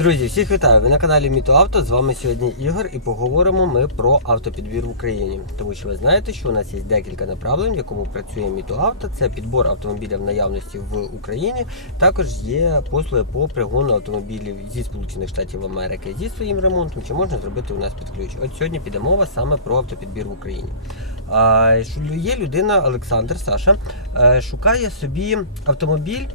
Друзі, всіх вітаю! Ви на каналі Міто Авто. З вами сьогодні Ігор і поговоримо ми про автопідбір в Україні. Тому що ви знаєте, що у нас є декілька направлень, в якому працює Міто Авто. Це підбор автомобіля в наявності в Україні. Також є послуги по пригону автомобілів зі Сполучених Штатів Америки зі своїм ремонтом, чи можна зробити у нас під ключ. От сьогодні піде мова саме про автопідбір в Україні. Є людина Олександр Саша, е, шукає собі автомобіль.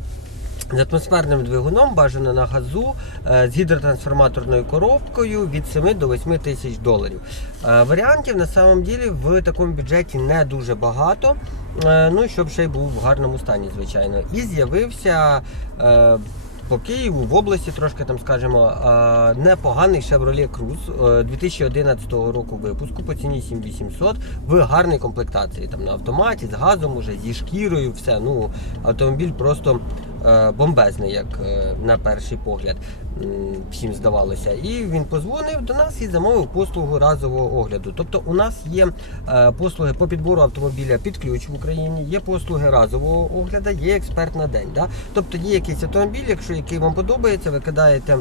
З атмосферним двигуном бажано на газу е, з гідротрансформаторною коробкою від 7 до 8 тисяч доларів. Е, Варіантів на самом ділі в такому бюджеті не дуже багато. е, Ну щоб ще й був в гарному стані, звичайно. І з'явився. По Києву в області трошки там скажемо непоганий Chevrolet Cruze е, 2011 року випуску по ціні 7800 в гарній комплектації. Там на автоматі з газом, уже зі шкірою, все. Ну автомобіль просто бомбезний, як е, на перший погляд всім здавалося. І він позвонив до нас і замовив послугу разового огляду. Тобто у нас є е, послуги по підбору автомобіля під ключ в Україні, є послуги разового огляду, є експерт на день. Да? Тобто є якийсь автомобіль, якщо який вам подобається, ви кидаєте.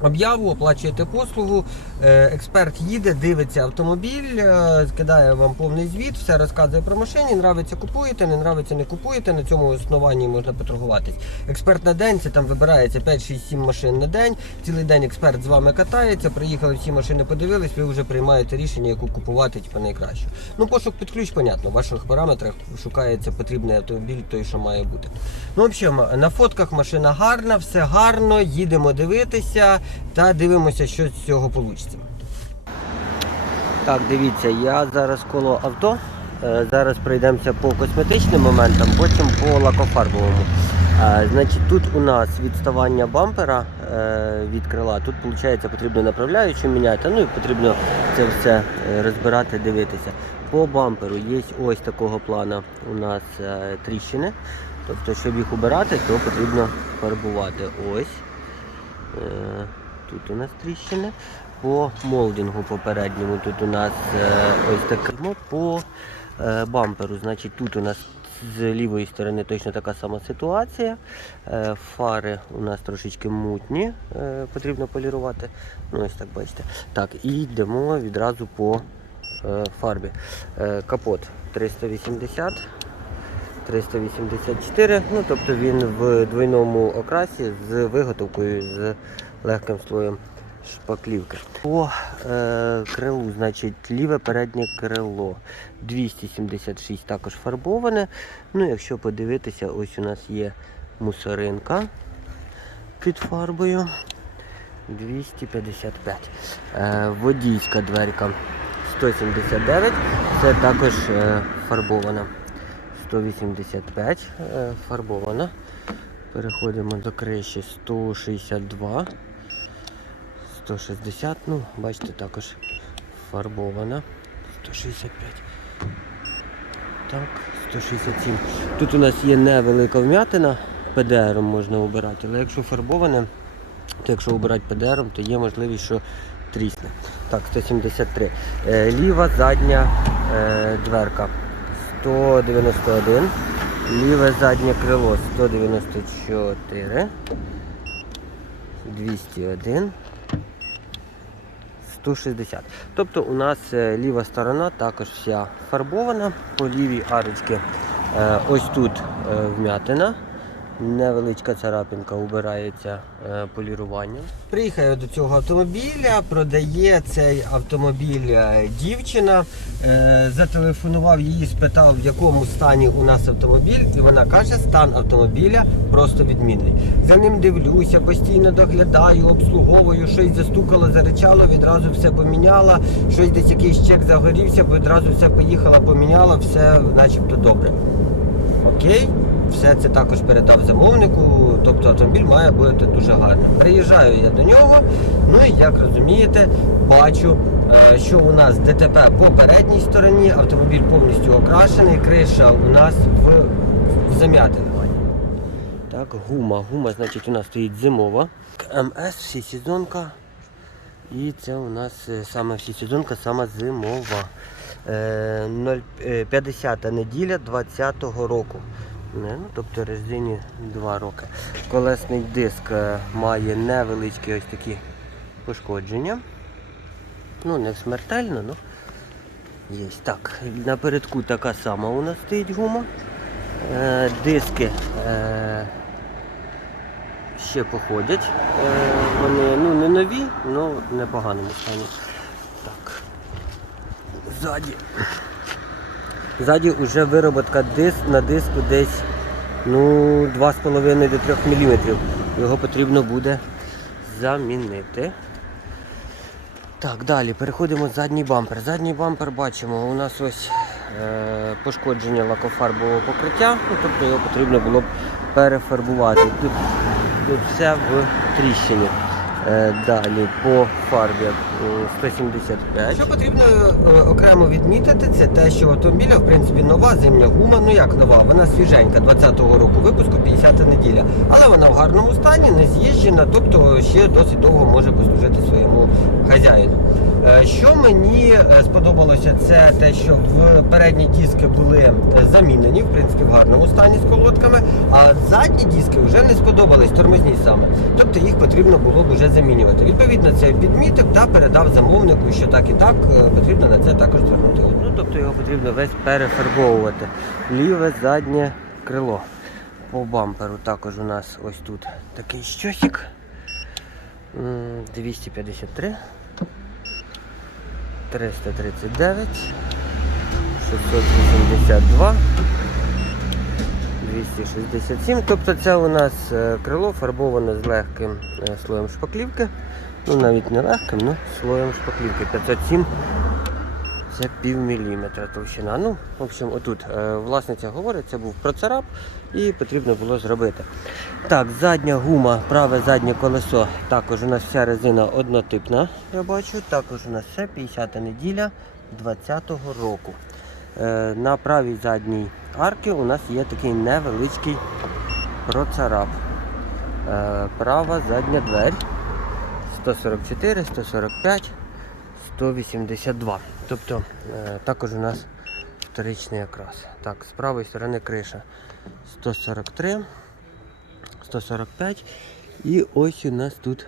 Об'яву, оплачуєте послугу, е, експерт їде, дивиться автомобіль, е, скидає вам повний звіт, все розказує про машині, нравиться купуєте, не нравиться не купуєте, на цьому основанні можна поторгуватись. Експерт на день, це там вибирається 5, 6, 7 машин на день, цілий день експерт з вами катається, приїхали всі машини, подивились, ви вже приймаєте рішення, яку купувати типу, найкраще. Ну, пошук під ключ, понятно, в ваших параметрах шукається потрібний автомобіль, той, що має бути. Ну, в общем, на фотках машина гарна, все гарно, їдемо дивитися та дивимося, що з цього вийде. Так, дивіться, я зараз коло авто. Е, Зараз пройдемося по косметичним моментам, потім по лакофарбовому. Е, Значить, тут у нас відставання бампера е, від крила. Тут виходить, потрібно направляючу міняти. Ну і потрібно це все розбирати, дивитися. По бамперу є ось такого плану у нас тріщини. Тобто, щоб їх убирати, то потрібно фарбувати ось. Тут у нас тріщини. По молдингу попередньому тут у нас е, ось таке. По е, бамперу, значить, тут у нас з лівої сторони точно така сама ситуація. Е, фари у нас трошечки мутні, потрібно полірувати. Ну, ось так бачите. Так, і йдемо відразу по фарбі. Капот 380. 384, ну тобто він в двойному окрасі з виготовкою з легким слоєм шпаклівки. По е, крилу, значить, ліве переднє крило 276 також фарбоване. Ну, якщо подивитися, ось у нас є мусоринка під фарбою 255. Е, водійська дверка 179, це також е, фарбована. 185 е, фарбована. Переходимо до криші 162. 160, ну, бачите, також фарбована. 165. Так, 167. Тут у нас є невелика вм'ятина, ПДР можна обирати, але якщо фарбоване, то якщо обирати ПДР, то є можливість, що трісне. Так, 173. Е, ліва задня е, дверка 191. Ліве заднє крило 194. 201. 160. Тобто у нас е, ліва сторона також вся фарбована. По лівій арочці е, ось тут е, вм'ятина. Невеличка царапинка убирається е, поліруванням. Приїхав до цього автомобіля, продає цей автомобіль е, дівчина. Е, зателефонував її, спитав, в якому стані у нас автомобіль, і вона каже, стан автомобіля просто відмінний. За ним дивлюся, постійно доглядаю, обслуговую, щось застукало, заричало, відразу все поміняла, щось десь якийсь чек загорівся, відразу все поїхала, поміняла, все начебто добре. Окей, все це також передав замовнику, тобто автомобіль має бути дуже гарним. Приїжджаю я до нього, ну і як розумієте, бачу, е, що у нас ДТП по передній стороні, автомобіль повністю окрашений, криша у нас в, в зам'ятинуванні. Так, гума. Гума, значить, у нас стоїть зимова. МС, всесезонка. І це у нас е, саме всесезонка, саме зимова. Е, 0, е, 50 неділя 20-го року. Не, ну, тобто резині 2 роки. Колесний диск е, має невеличкі ось такі пошкодження. Ну, не смертельно, ну є. Так, напередку така сама у нас стоїть гума. Е, диски е, ще походять. Е, вони ну, не нові, але в непоганому стані. Так. Ззаді. Ззаді вже вироботка диск, на диску десь ну, 2,5 до 3 мм. Його потрібно буде замінити. Так, далі переходимо в задній бампер. Задній бампер бачимо, у нас ось е, пошкодження лакофарбового покриття, ну, тобто його потрібно було б перефарбувати. Тут, тут все в тріщині. Е, далі по фарбі е, 175. Що потрібно е, окремо відмітити, це те, що автомобіля в принципі нова зимня гума. Ну як нова, вона свіженька 20-го року випуску, 50-та неділя. Але вона в гарному стані, не з'їжджена, тобто ще досить довго може послужити своєму хазяїну. Е, Що мені е, сподобалося, це те, що в передні диски були е, замінені, в принципі, в гарному стані з колодками, а задні диски вже не сподобались, тормозні саме. Тобто їх потрібно було б вже замінювати. Відповідно, це підмітив та передав замовнику, що так і так потрібно на це також звернути. Ну, тобто його потрібно весь перефарбовувати. Ліве, заднє крило. По бамперу також у нас ось тут такий щосик. 253. 339, 682, 267. Тобто це у нас е, крило фарбоване з легким е, слоєм шпаклівки. Ну навіть не легким, але слоєм шпаклівки. 507 це пів міліметра товщина. Ну, в общем, отут е, власниця говорить, це був процарап і потрібно було зробити. Так, задня гума, праве заднє колесо. Також у нас вся резина однотипна, я бачу. Також у нас все 50 неділя 20-го року. Е, на правій задній арці у нас є такий невеличкий процарап. Е, права задня дверь 144, 145. 182. Тобто е, також у нас вторичний якраз. Так, з правої сторони криша 143, 145. І ось у нас тут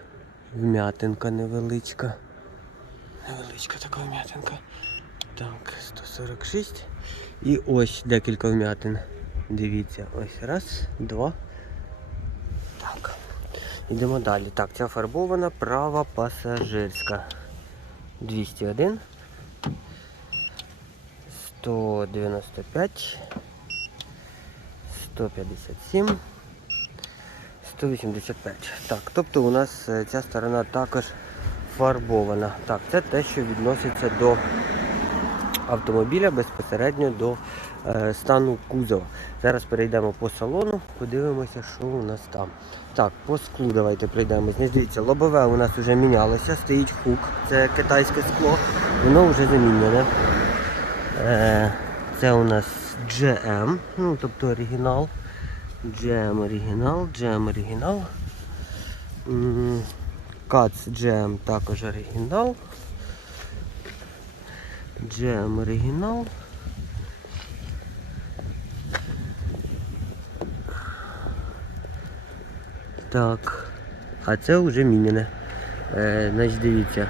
вм'ятинка невеличка. Невеличка така вм'ятинка. Так, 146. І ось декілька вм'ятин. Дивіться, ось раз, два. Так. Йдемо далі. Так, ця фарбована права пасажирська. 201, 195, 157, 185. Так, тобто у нас е, ця сторона також фарбована. Так, це те, що відноситься до автомобіля безпосередньо до е, стану кузова. Зараз перейдемо по салону, подивимося, що у нас там. Так, по склу давайте прийдемо. Дивіться, лобове у нас вже мінялося, стоїть хук, це китайське скло, воно вже замінене. Е, це у нас GM, ну тобто оригінал. GM оригінал, GM оригінал. Кац GM також оригінал. GM оригінал. Так. А це вже міняне. Е, значить, дивіться.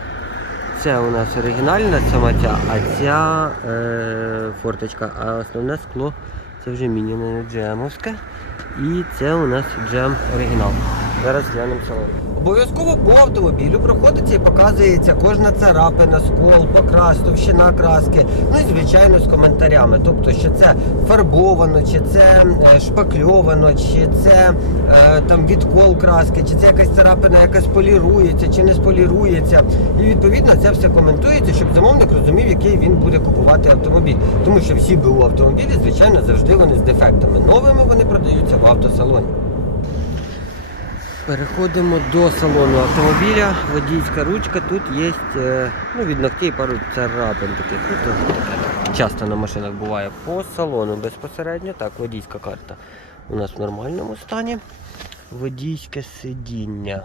Це у нас оригінальна сама ця, а ця е, форточка, а основне скло це вже міні джемовське. І це у нас джем оригінал. Зараз глянемо салон. Обов'язково по автомобілю проходиться і показується кожна царапина, скол, покрас, товщина краски. Ну і звичайно з коментарями. Тобто, що це фарбовано, чи це е, шпакльовано, чи це е, там відкол краски, чи це якась царапина, яка сполірується, чи не сполірується. І відповідно це все коментується, щоб замовник розумів, який він буде купувати автомобіль. Тому що всі БУ автомобілі, звичайно, завжди вони з дефектами. Новими вони продаються в автосалоні. Переходимо до салону автомобіля. Водійська ручка. Тут є е, ну, від ногтей пару царапин таких. Ну, часто на машинах буває. По салону безпосередньо. Так, водійська карта у нас в нормальному стані. Водійське сидіння.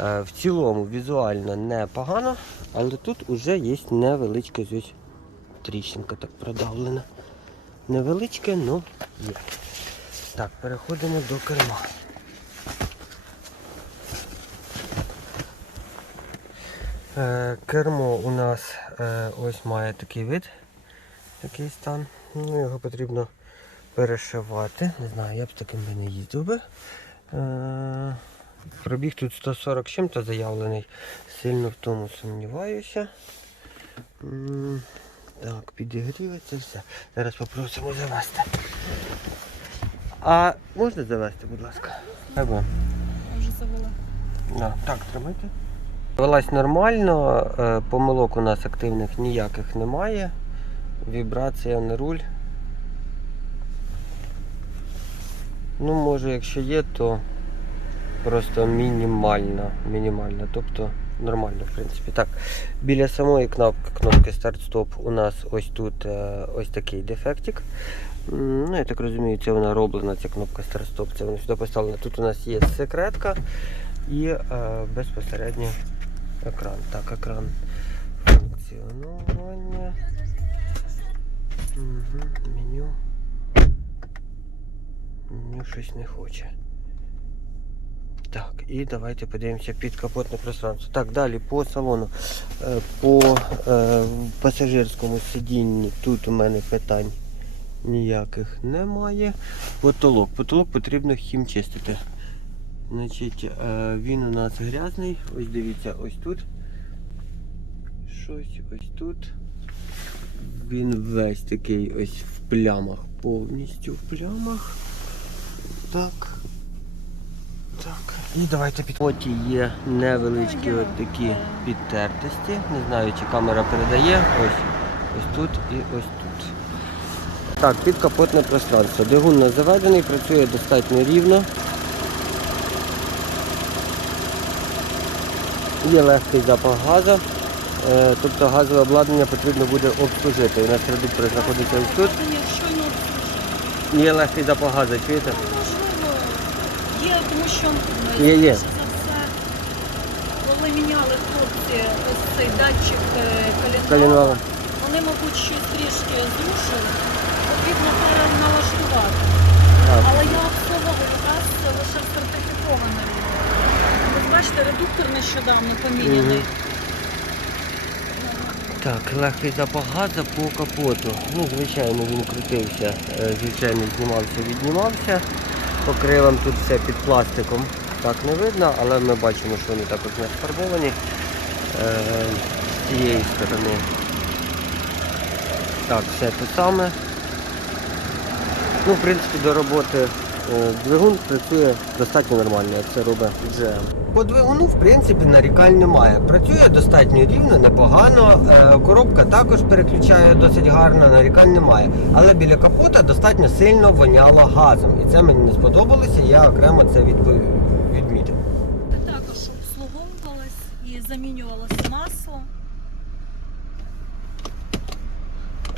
Е, В цілому візуально непогано, але тут вже є невеличка тріщинка так продавлена. Невеличке, але є. Так, переходимо до керма. Кермо у нас е, ось має такий вид, такий стан. Ну, його потрібно перешивати. Не знаю, я б таким би не їздив би. Е, Пробіг тут 140 чим-то заявлений. Сильно в тому сумніваюся. Так, підігрівається все. Зараз попросимо завести. А можна завести, будь ласка? Я вже завела. Так, тримайте. Велась нормально, е, помилок у нас активних ніяких немає. Вібрація на руль. Ну, може, якщо є, то просто мінімальна. Мінімальна, тобто нормально, в принципі. Так, біля самої кнопки, кнопки старт-стоп у нас ось тут е, ось такий дефектик. Ну, я так розумію, це вона роблена, ця кнопка старт-стоп, це вона сюди поставлена. Тут у нас є секретка і е, безпосередньо екран. Так, екран функціонування. Угу, меню. Меню щось не хоче. Так, і давайте подивимося під капотне пространство. Так, далі по салону. Е, По е, пасажирському сидінні тут у мене питань ніяких немає. Потолок. Потолок потрібно хімчистити. Значить, е, він у нас грязний. Ось дивіться, ось тут. Щось ось тут. Він весь такий ось в плямах. Повністю в плямах. Так. Так. І давайте під Оті є невеличкі от такі підтертості. Не знаю, чи камера передає. Ось. Ось тут і ось тут. Так, підкапотне пространство. Двигун нас заведений, працює достатньо рівно. Є легкий запах газу, е, тобто газове обладнання потрібно буде обслужити. У нас редуктор знаходиться ось тут. Є легкий запах газу, чуєте? Ну, є, тому що е, Є, є. за все, коли міняли хлопці ось цей датчик е, калінвала, вони, мабуть, щось трішки зрушили. Потрібно переналаштувати. Але я обслуговую газ лише сертифікований. Бачите, редуктор нещодавно поміняний. Так, газу по капоту. Ну, звичайно, він крутився, е, звичайно, знімався, віднімався. По крилам тут все під пластиком. Так не видно, але ми бачимо, що вони також не сфарбовані е, з цієї сторони. Так, все те саме. Ну, в принципі, до роботи двигун працює достатньо нормально, як це робить GM. По двигуну, в принципі, нарікань немає. Працює достатньо рівно, непогано. Е, Коробка також переключає досить гарно, нарікань немає. Але біля капота достатньо сильно воняло газом. І це мені не сподобалося, я окремо це відмітив. Також обслуговувалась і замінювалось масло.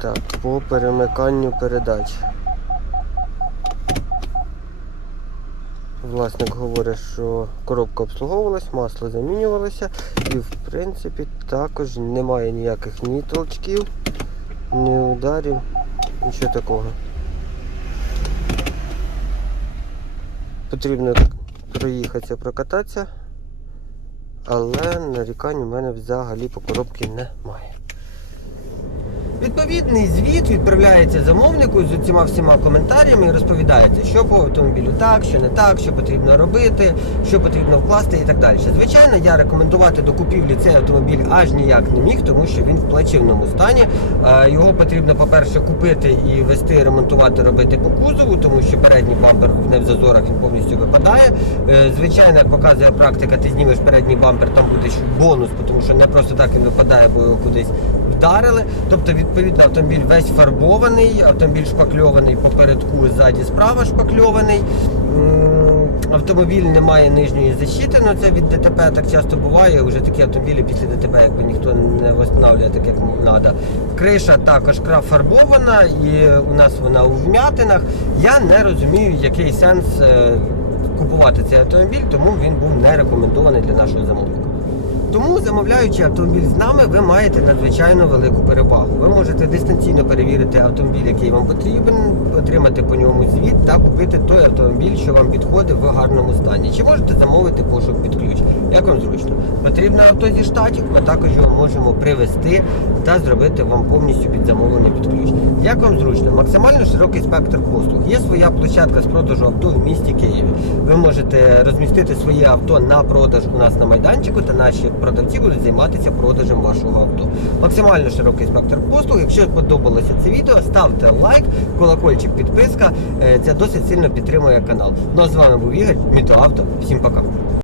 Так, по перемиканню передач. Власник говорить, що коробка обслуговувалась, масло замінювалося і в принципі також немає ніяких ні толчків, ні ударів, нічого такого. Потрібно проїхатися, прокататися, але нарікань у мене взагалі по коробці немає. Відповідний звіт відправляється замовнику з усіма всіма коментарями і розповідається, що по автомобілю так, що не так, що потрібно робити, що потрібно вкласти і так далі. Звичайно, я рекомендувати до купівлі цей автомобіль аж ніяк не міг, тому що він в плачевному стані. Е, Його потрібно, по-перше, купити і вести, ремонтувати, робити по кузову, тому що передній бампер не в зазорах він повністю випадає. Е, Звичайно, як показує практика, ти знімеш передній бампер, там буде бонус, тому що не просто так він випадає, бо його кудись вдарили. Тобто, відповідно, автомобіль весь фарбований, автомобіль шпакльований попередку, ззаді справа шпакльований. Автомобіль не має нижньої защити, ну це від ДТП так часто буває. Вже такі автомобілі після ДТП якби ніхто не встановлює так, як треба. Криша також фарбована і у нас вона у вмятинах. Я не розумію, який сенс е, купувати цей автомобіль, тому він був не рекомендований для нашого замовника. Тому, замовляючи автомобіль з нами, ви маєте надзвичайно велику перевагу. Ви можете дистанційно перевірити автомобіль, який вам потрібен, отримати по ньому звіт та купити той автомобіль, що вам підходить в гарному стані. Чи можете замовити пошук під ключ, як вам зручно. Потрібне авто зі штатів, ми також його можемо привезти та зробити вам повністю під замовлення під ключ. Як вам зручно? Максимально широкий спектр послуг. Є своя площадка з продажу авто в місті Києві. Ви можете розмістити своє авто на продаж у нас на майданчику, та наші продавці будуть займатися продажем вашого авто. Максимально широкий спектр послуг. Якщо сподобалося це відео, ставте лайк, колокольчик, підписка. Е, Це досить сильно підтримує канал. Ну а з вами був Ігор, Мітоавто. Всім пока.